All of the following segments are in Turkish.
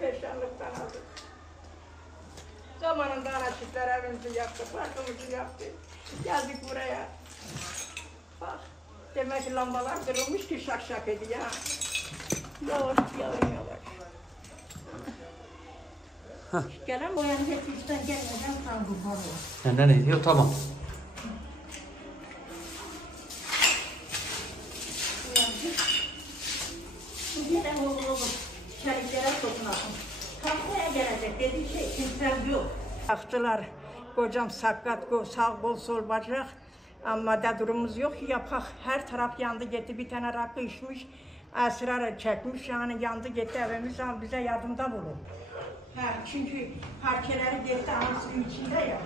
Perşanlıktan aldık. Zamanında anaçlıklar evimizi yaptı, parkımızı yaptı. Geldik buraya. Bak, demek ki lambalar kırılmış ki şak şak ediyor. Yavaş, yavaş. Gelen boyanı hep üstten gelmeden kaldı bana. Ne diyor? Tamam. Gelen olur. Çeliklere dokunasın. Kapıya gelecek dediği şey kimsem yok. Baktılar, kocam sakat, sağ kol sol bacak. Ama da durumumuz yok ki yapak. Her taraf yandı gitti, bir tane rakı içmiş. Esrar çekmiş, yani yandı gitti evimiz ama bize yardımda bulun. Çünkü parkeleri gitti ama suyun içinde ya.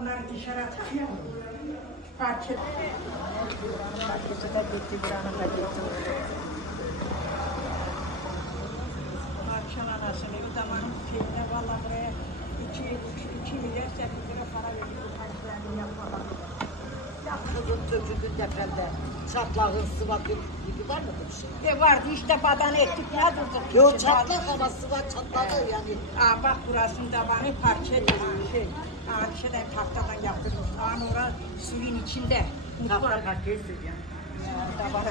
Bunları dışarı atıyor mu? Parça. Parçası da gitti, buranın da gitti. Parçanın anasını, o zamanın şeyine valla buraya 2 milyar 8 lira para verdik bu parçalarını yapmadan. Kızın töküldü depremde. Çatlağın sıva gibi var mı bir şey? Vardı işte badana ettik, ne durduk? Yok çatlak ama sıva çatladı yani. Bak burasının tabanı parça şey. Şeyden tahtadan yaptırmış. Orası suyun içinde. Tahta parçayı sürüyor. Tabanı